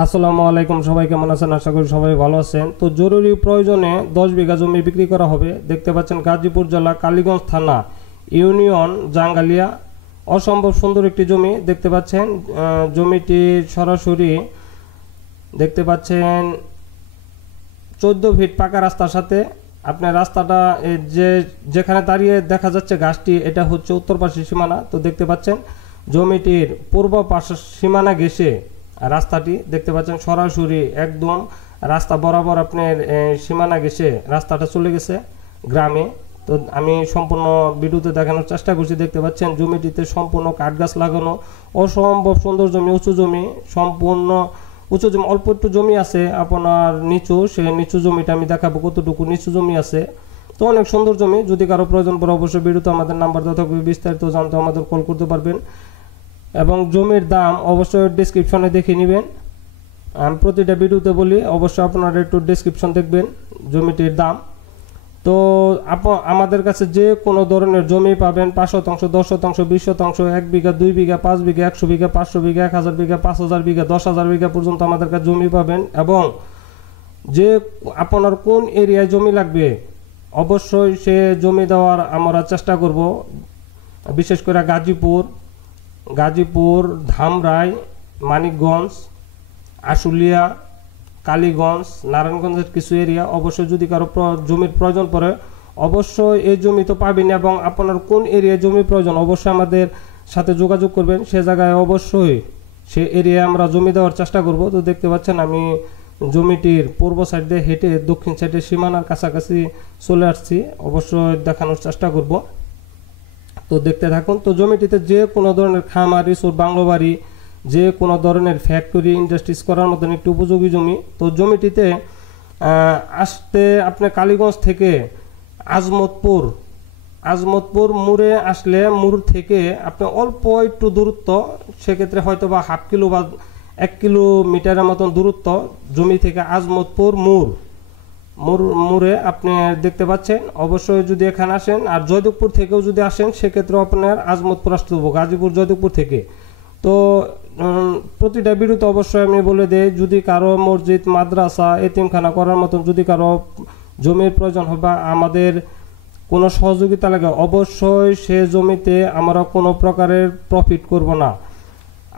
আসসালামু আলাইকুম, সবাই কেমন আছেন? আশা করি সবাই ভালো আছেন। তো জরুরি প্রয়োজনে 10 বিঘা জমি বিক্রি করা হবে। দেখতে পাচ্ছেন গাজীপুর জেলা কালীগঞ্জ থানা ইউনিয়ন জাঙ্গালিয়া। অসম্ভব সুন্দর একটি জমি দেখতে পাচ্ছেন। জমিটি সরাসরি দেখতে পাচ্ছেন 14 ফিট পাকা রাস্তার সাথে। আপনার রাস্তাটা যেখানে দাঁড়িয়ে দেখা যাচ্ছে ঘাসটি, এটা হচ্ছে উত্তর পাশের সীমানা। তো দেখতে পাচ্ছেন জমিটির পূর্ব পাশের সীমানা ঘেঁষে রাস্তাটি দেখতে পাচ্ছেন সরাসরি একদম রাস্তা বরাবর আপনার সীমানা ঘেঁষে রাস্তাটা চলে গেছে গ্রামে। তো আমি সম্পূর্ণ ভিডিওতে দেখানোর চেষ্টা করছি। দেখতে পাচ্ছেন জমিটিতে সম্পূর্ণ কাঠ গাছ লাগানো, অসম্ভব সুন্দর জমি, উঁচু জমি, সম্পূর্ণ উঁচু জমি। অল্প একটু জমি আছে আপনার নিচু, সে নিচু জমিটা আমি দেখাবো কতটুকু নিচু জমি আছে। তো অনেক সুন্দর জমি। যদি কারো প্রয়োজন পড়ে অবশ্যই ভিডিওতে আমাদের নাম্বার দেওয়া থাকবে, বিস্তারিত জানতে আমাদের কল করতে পারবেন। এবং জমির দাম অবশ্যই ডেসক্রিপশনে দেখে নেবেন। আমি প্রতিটা ভিডিওতে বলি অবশ্যই আপনারা একটু ডেসক্রিপশন দেখবেন জমিটির দাম। তো আমাদের কাছে যে কোনো ধরনের জমি পাবেন, 5 শতাংশ, 10 শতাংশ, 20 শতাংশ, 1 বিঘা, 2 বিঘা, 5 বিঘা, 100 বিঘা, 500 বিঘা, 1000 বিঘা, 5000 বিঘা, 10,000 বিঘা পর্যন্ত আমাদের কাছে জমি পাবেন। এবং যে আপনার কোন এরিয়ায় জমি লাগবে অবশ্যই সে জমি দেওয়ার আমরা চেষ্টা করব। বিশেষ করে গাজীপুর, ধামরাই, মানিকগঞ্জ, আশুলিয়া, কালীগঞ্জ, নারায়ণগঞ্জের কিছু এরিয়া। অবশ্যই যদি কারো জমির প্রয়োজন পড়ে অবশ্যই এই জমি তো পাবেন। এবং আপনার কোন এরিয়ায় জমি প্রয়োজন অবশ্যই আমাদের সাথে যোগাযোগ করবেন। সে জায়গায় অবশ্যই সে এরিয়ায় আমরা জমি দেওয়ার চেষ্টা করব। তো দেখতে পাচ্ছেন আমি জমিটির পূর্ব সাইড দিয়ে হেঁটে দক্ষিণ সাইডে সীমানার কাছাকাছি চলে আসছি, অবশ্যই দেখানোর চেষ্টা করব। তো দেখতে থাকুন। তো জমিটিতে যে কোনো ধরনের খামার, রিসোর্ট, বাংলো বাড়ি, যে কোনো ধরনের ফ্যাক্টরি, ইন্ডাস্ট্রিজ করার মতন একটি উপযোগী জমি। তো জমিটিতে আসতে আপনি কালীগঞ্জ থেকে আজমতপুর মোড়ে আসলে মোড় থেকে আপনি অল্প একটু দূরত্ব, সেক্ষেত্রে হয়তো বা হাফ কিলো বা 1 কিলোমিটারের মতন দূরত্ব জমি থেকে আজমতপুর মোড়ে আপনি দেখতে পাচ্ছেন। অবশ্যই যদি এখানে আসেন, আর জয়দেবপুর থেকেও যদি আসেন সেক্ষেত্রে আপনার আজমতপুর আসতে হবে, গাজীপুর জয়দেবপুর থেকে। তো প্রতিটা ভিডিওতে অবশ্যই আমি বলে দেই, যদি কারো মসজিদ, মাদ্রাসা, এতিমখানা করার মতন যদি কারো জমির প্রয়োজন হয় বা আমাদের কোনো সহযোগিতা লাগে অবশ্যই সে জমিতে আমরা কোনো প্রকারের প্রফিট করব না,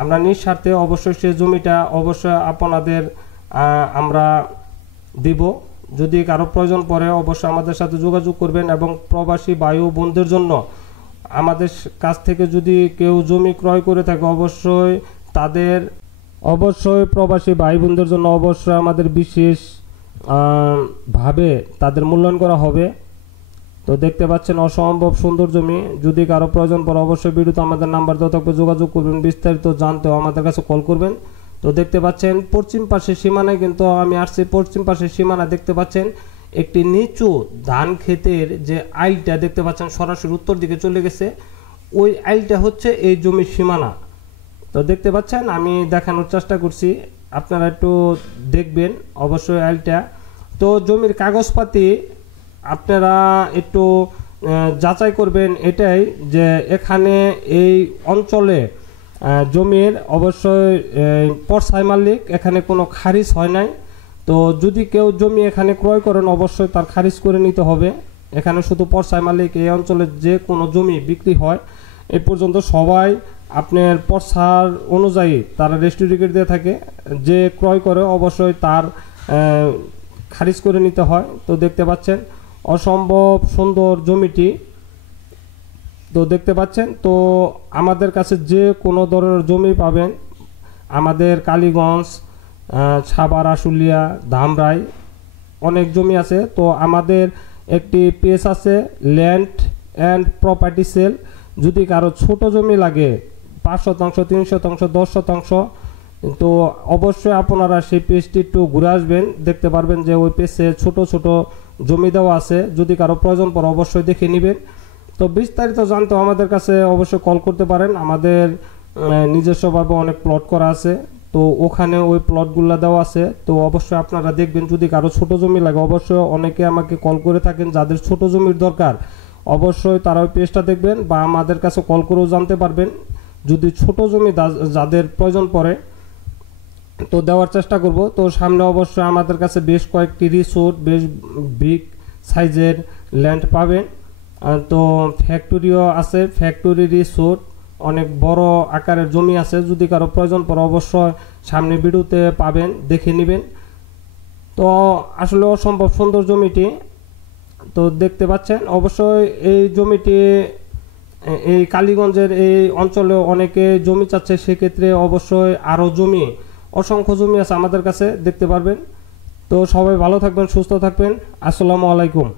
আমরা নিঃস্বার্থে অবশ্যই সে জমিটা অবশ্যই আপনাদের আমরা দিব। যদি কারো প্রয়োজন পড়ে অবশ্যই আমাদের সাথে যোগাযোগ করবেন। এবং প্রবাসী ভাই বোনদের জন্য আমাদের কাছ থেকে যদি কেউ জমি ক্রয় করে থাকে অবশ্যই প্রবাসী ভাই বোনদের জন্য অবশ্যই আমাদের বিশেষ ভাবে তাদের মূল্যায়ন করা হবে। তো দেখতে পাচ্ছেন অসম্ভব সুন্দর জমি। যদি কারো প্রয়োজন পড়ে অবশ্যই ভিডিওতে আমাদের নাম্বার দেওয়া থাকবে, যোগাযোগ করবেন। বিস্তারিত জানতেও আমাদের কাছে কল করবেন। তো দেখতে পাচ্ছেন পশ্চিম পাশের সীমানায় কিন্তু আমি আসছি। পশ্চিম পাশের সীমানা দেখতে পাচ্ছেন একটি নিচু ধান ক্ষেতের যে আইলটা দেখতে পাচ্ছেন সরাসরি উত্তর দিকে চলে গেছে, ওই আইলটা হচ্ছে এই জমির সীমানা। তো দেখতে পাচ্ছেন আমি দেখানোর চেষ্টা করছি, আপনারা একটু দেখবেন অবশ্যই আইলটা। তো জমির কাগজপাতি আপনারা একটু যাচাই করবেন এটাই, যে এখানে এই অঞ্চলে জমির অবশ্যই পর্সাই মালিক, এখানে কোনো খারিজ হয় নাই। তো যদি কেউ জমি এখানে ক্রয় করেন অবশ্যই তার খারিজ করে নিতে হবে। এখানে শুধু পর্সাই মালিক, এই অঞ্চলে যে কোনো জমি বিক্রি হয় এ পর্যন্ত সবাই আপনার পর্সার অনুযায়ী তারা রেজিস্ট্রি দিয়ে থাকে, যে ক্রয় করে অবশ্যই তার খারিজ করে নিতে হয়। তো দেখতে পাচ্ছেন অসম্ভব সুন্দর জমিটি। তো দেখতে পাচ্ছেন তো আমাদের কাছে যে কোনো ধরনের জমি পাবেন, আমাদের কালীগঞ্জ, সাভার, আশুলিয়া, ধামরাই অনেক জমি আছে। তো আমাদের একটি পেজ আছে ল্যান্ড অ্যান্ড প্রপার্টি সেল। যদি কারো ছোট জমি লাগে 5 শতাংশ, 3 শতাংশ, 10 শতাংশ, তো অবশ্যই আপনারা সেই পেজটি একটু ঘুরে আসবেন, দেখতে পারবেন যে ওই পেজে ছোট ছোট জমি দেওয়া আছে। যদি কারো প্রয়োজন পড়ে অবশ্যই দেখে নেবেন। তো বিস্তারিত জানতে আমাদের কাছে অবশ্যই কল করতে পারেন। আমাদের নিজস্বভাবে অনেক প্লট করা আছে, তো ওখানে ওই প্লটগুলো দেওয়া আছে। তো অবশ্যই আপনারা দেখবেন। যদি কারো ছোট জমি লাগে অবশ্যই অনেকে আমাকে কল করে থাকেন, যাদের ছোট জমির দরকার অবশ্যই তারা ওই পেজটা দেখবেন বা আমাদের কাছে কল করেও জানতে পারবেন। যদি ছোট জমি যাদের প্রয়োজন পড়ে তো দেওয়ার চেষ্টা করব। তো সামনে অবশ্যই আমাদের কাছে বেশ কয়েকটি রিসোর্ট, বেশ বিগ সাইজের ল্যান্ড পাবেন। তো ফ্যাক্টরিও আছে, ফ্যাক্টরি রিসোর্ট, অনেক বড় আকারের জমি আছে। যদি কারো প্রয়োজন পড়ে অবশ্যই সামনে ভিডিওতে পাবেন, দেখে নেবেন। তো আসলে অসম্ভব সুন্দর জমিটি। তো দেখতে পাচ্ছেন অবশ্যই এই জমিটি এই কালীগঞ্জের এই অঞ্চলে অনেকে জমি চাচ্ছে, সেক্ষেত্রে অবশ্যই আরও জমি, অসংখ্য জমি আছে আমাদের কাছে, দেখতে পারবেন। তো সবাই ভালো থাকবেন, সুস্থ থাকবেন। আসসালামু আলাইকুম।